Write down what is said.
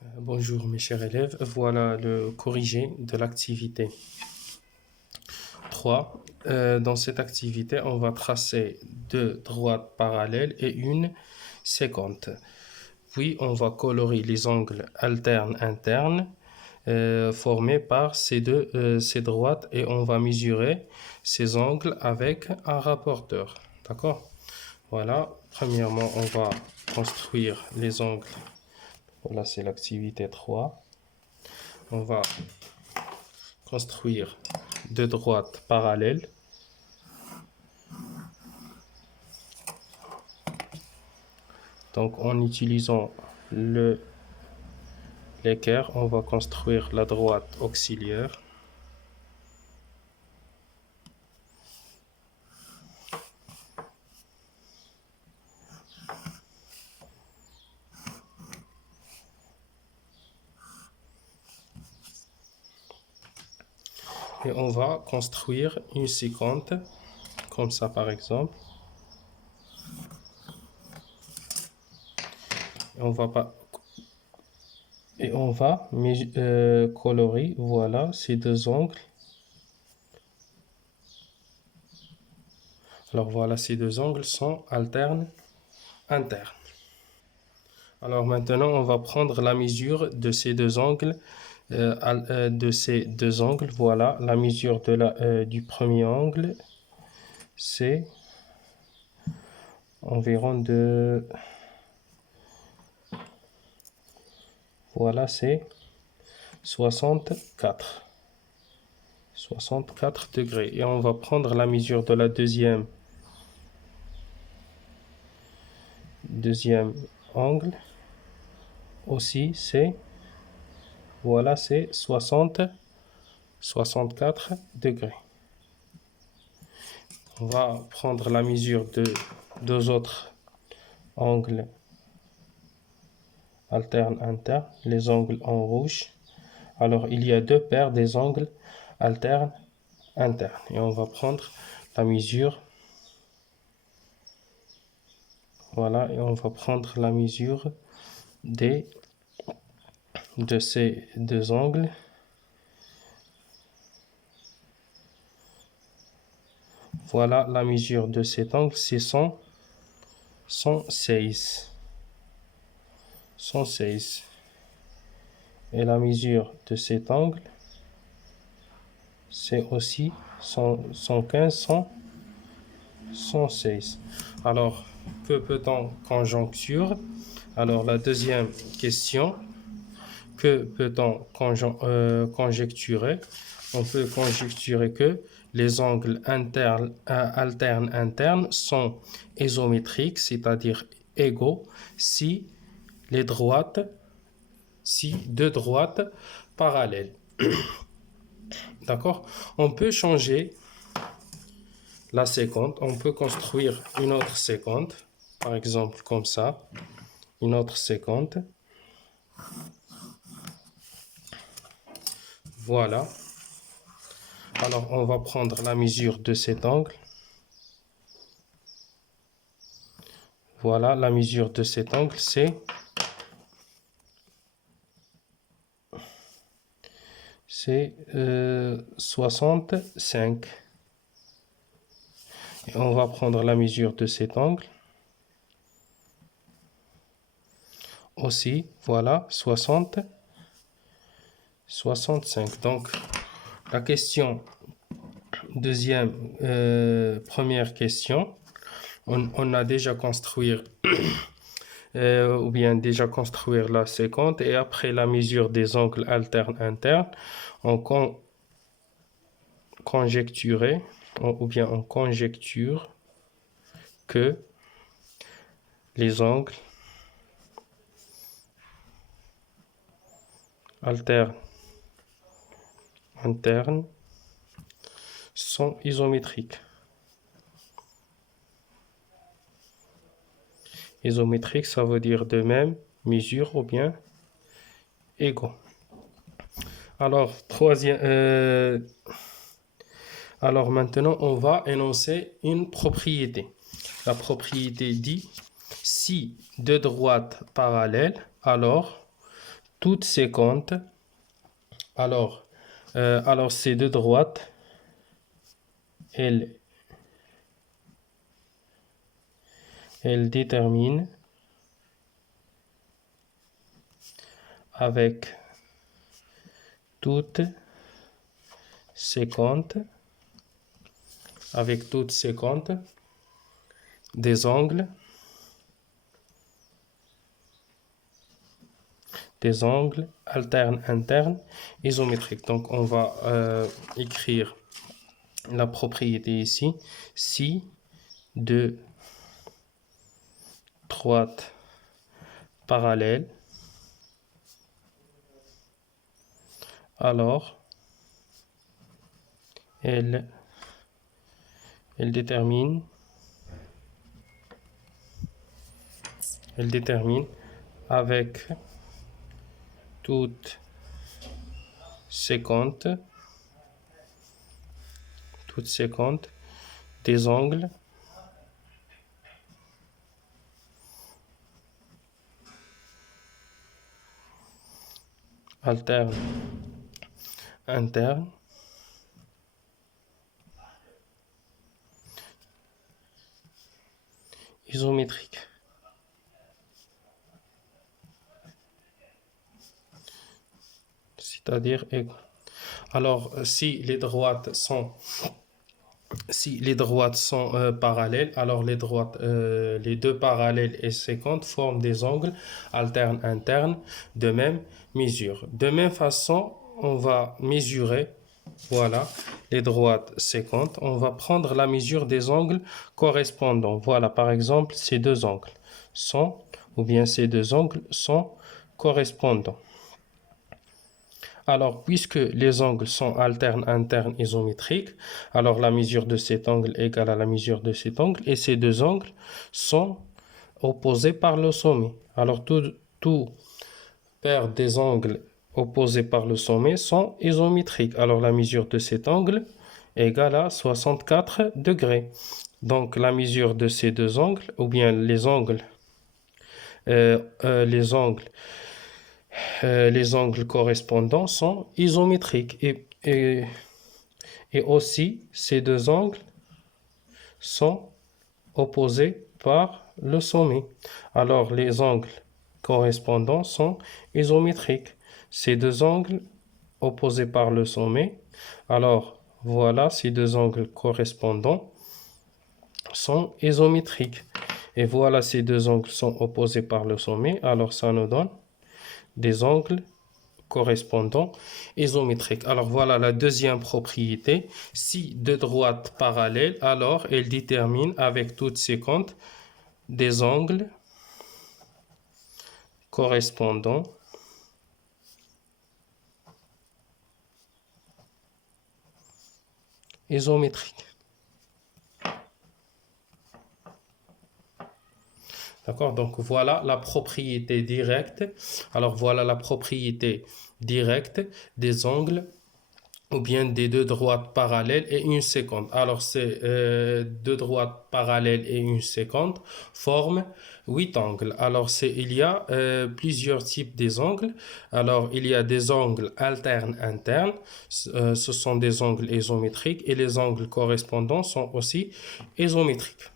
Bonjour mes chers élèves, voilà le corrigé de l'activité 3. Dans cette activité, on va tracer deux droites parallèles et une séquente. Puis on va colorer les angles alternes internes formés par ces droites et on va mesurer ces angles avec un rapporteur. D'accord? Voilà, premièrement on va construire les angles. Voilà, c'est l'activité 3. On va construire deux droites parallèles. Donc en utilisant l'équerre, on va construire la droite auxiliaire. Et on va construire une séquente, comme ça par exemple. Et on va colorer, voilà, ces deux angles. Alors voilà, ces deux angles sont alternes, internes. Alors maintenant, on va prendre la mesure de ces deux angles. Voilà, la mesure du premier angle, c'est environ voilà, c'est 64 degrés. Et on va prendre la mesure de la deuxième angle, aussi c'est, voilà, c'est 64 degrés. On va prendre la mesure de deux autres angles alternes internes, les angles en rouge. Alors il y a deux paires des angles alternes internes et on va prendre la mesure. Voilà, et on va prendre la mesure de ces deux angles. Voilà, la mesure de cet angle, c'est 116. Et la mesure de cet angle, c'est aussi 115, 116. Alors, que peut-on conjoncture? Alors, la deuxième question, que peut-on conjecturer? On peut conjecturer que les angles alternes internes sont isométriques, c'est-à-dire égaux, si deux droites parallèles. D'accord? On peut changer la séquente, on peut construire une autre séquente, par exemple comme ça, une autre séquente. Voilà. Alors, on va prendre la mesure de cet angle. Voilà, la mesure de cet angle, c'est 65. Et on va prendre la mesure de cet angle. Aussi, voilà, 65. Donc, la question, première question, on a déjà construire ou bien déjà construire la séquente et après la mesure des angles alternes internes, on conjecture que les angles alternes internes sont isométriques. Isométrique, ça veut dire de même mesure ou bien égaux. Alors, alors maintenant, on va énoncer une propriété. La propriété dit, si deux droites parallèles, alors toutes séquentes. Alors c'est de droite. Elle détermine avec toutes séquentes des angles alternes internes isométriques. Donc on va écrire la propriété ici. Si deux droites parallèles, alors elle détermine avec toutes séquentes des angles alternes internes isométriques. C'est-à-dire égaux. Alors, si les droites sont parallèles, alors les deux parallèles et séquentes forment des angles alternes internes de même mesure. De même façon, on va mesurer, voilà, les droites séquentes. On va prendre la mesure des angles correspondants. Voilà, par exemple, ces deux angles sont correspondants. Alors, puisque les angles sont alternes, internes, isométriques, alors la mesure de cet angle égale à la mesure de cet angle, et ces deux angles sont opposés par le sommet. Alors, tout paire des angles opposés par le sommet sont isométriques. Alors, la mesure de cet angle égale à 64 degrés. Donc, la mesure de ces deux angles, ou bien les angles correspondants sont isométriques et aussi ces deux angles sont opposés par le sommet. Alors les angles correspondants sont isométriques. Ces deux angles opposés par le sommet. Alors voilà, ces deux angles correspondants sont isométriques. Et voilà, ces deux angles sont opposés par le sommet. Alors ça nous donne des angles correspondants isométriques. Alors voilà la deuxième propriété. Si deux droites parallèles, alors elle détermine avec toutes séquentes des angles correspondants isométriques. D'accord, donc voilà la propriété directe. Alors voilà la propriété directe des angles ou bien des deux droites parallèles et une séquente. Alors ces deux droites parallèles et une séquente forment 8 angles. Alors il y a plusieurs types des angles. Alors il y a des angles alternes internes, ce sont des angles isométriques, et les angles correspondants sont aussi isométriques.